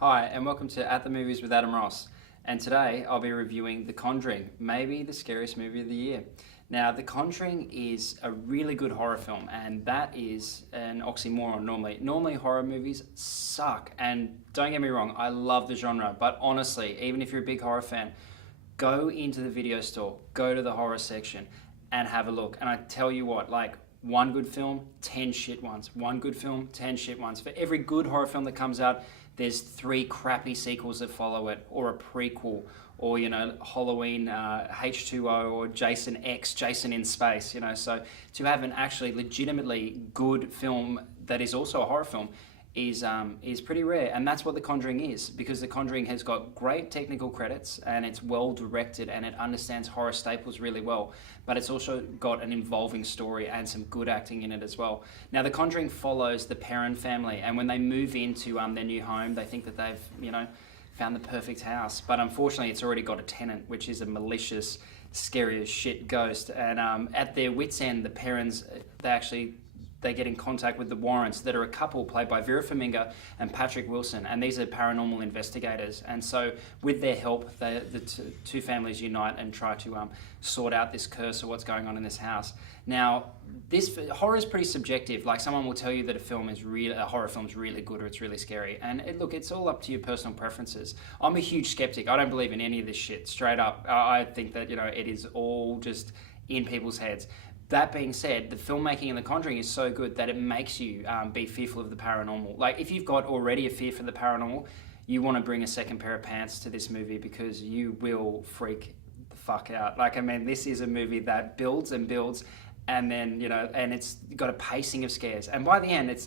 Hi, and welcome to At the Movies with Adam Ross. And today I'll be reviewing The Conjuring, maybe the scariest movie of the year. Now, The Conjuring is a really good horror film, and that is an oxymoron normally. Normally, horror movies suck, and don't get me wrong, I love the genre, but honestly, even if you're a big horror fan, go into the video store, go to the horror section, and have a look. And I tell you what, like, one good film, 10 shit ones. One good film, 10 shit ones. For every good horror film that comes out, there's 3 crappy sequels that follow it, or a prequel, or, Halloween H2O, or Jason X, Jason in Space, So to have an actually legitimately good film that is also a horror film is pretty rare, and that's what The Conjuring is, because The Conjuring has got great technical credits and it's well directed and it understands horror staples really well, but it's also got an involving story and some good acting in it as well. Now, The Conjuring follows the Perron family, and when they move into their new home, they think that they've found the perfect house, but unfortunately it's already got a tenant, which is a malicious, scary as shit ghost. And at their wits' end, the Perrons, they get in contact with the Warrants, that are a couple played by Vera Farmiga and Patrick Wilson, and these are paranormal investigators. And so with their help, the two families unite and try to sort out this curse or what's going on in this house. Now, this horror is pretty subjective. Like, someone will tell you that a horror film's really good or it's really scary. And look, it's all up to your personal preferences. I'm a huge skeptic. I don't believe in any of this shit, straight up. I think that, it is all just in people's heads. That being said, the filmmaking in The Conjuring is so good that it makes you be fearful of the paranormal. Like, if you've got already a fear for the paranormal, you want to bring a second pair of pants to this movie, because you will freak the fuck out. Like, I mean, this is a movie that builds and builds, and then, and it's got a pacing of scares. And by the end, it's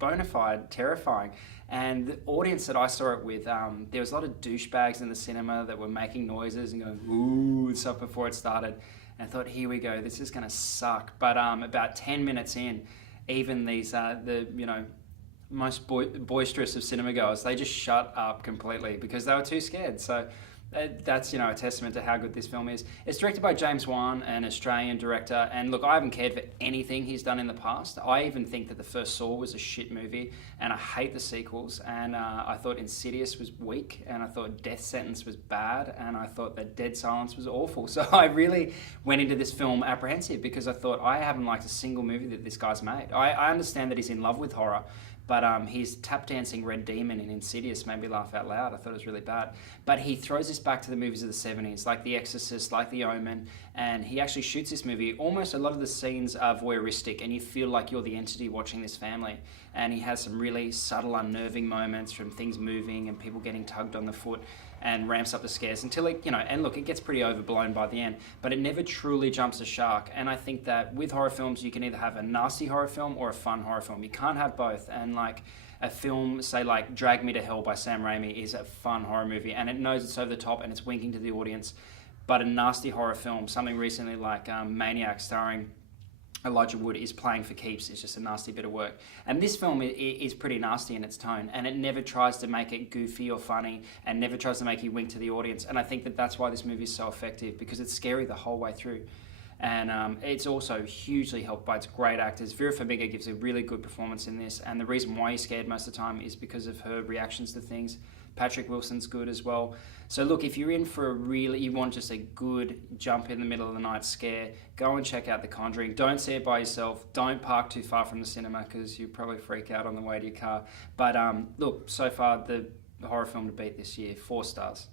bona fide terrifying. And the audience that I saw it with, there was a lot of douchebags in the cinema that were making noises and going, ooh, and stuff before it started. And I thought, here we go, this is going to suck. But about 10 minutes in, even these, most boisterous of cinema goers, they just shut up completely because they were too scared. So that's, a testament to how good this film is. It's directed by James Wan, an Australian director. And look, I haven't cared for anything he's done in the past. I even think that the first Saw was a shit movie, and I hate the sequels. And I thought Insidious was weak, and I thought Death Sentence was bad, and I thought that Dead Silence was awful. So I really went into this film apprehensive, because I thought, I haven't liked a single movie that this guy's made. I understand that he's in love with horror, but his tap dancing red demon in Insidious made me laugh out loud. I thought it was really bad. But he throws us back to the movies of the 70s, like The Exorcist, like The Omen, and he actually shoots this movie. Almost a lot of the scenes are voyeuristic, and you feel like you're the entity watching this family. And he has some really subtle, unnerving moments, from things moving and people getting tugged on the foot, and ramps up the scares until it, and look, it gets pretty overblown by the end, but it never truly jumps the shark. And I think that with horror films, you can either have a nasty horror film or a fun horror film. You can't have both. And like a film, say like Drag Me to Hell by Sam Raimi, is a fun horror movie, and it knows it's over the top and it's winking to the audience. But a nasty horror film, something recently like Maniac starring Elijah Wood, is playing for keeps. It's just a nasty bit of work. And this film is pretty nasty in its tone, and it never tries to make it goofy or funny, and never tries to make you wink to the audience. And I think that that's why this movie is so effective, because it's scary the whole way through. And it's also hugely helped by its great actors. Vera Farmiga gives a really good performance in this, and the reason why you're scared most of the time is because of her reactions to things. Patrick Wilson's good as well. So look, if you're in for you want just a good jump in the middle of the night scare, go and check out The Conjuring. Don't see it by yourself. Don't park too far from the cinema, because you probably freak out on the way to your car. But look, so far the horror film to beat this year, 4 stars.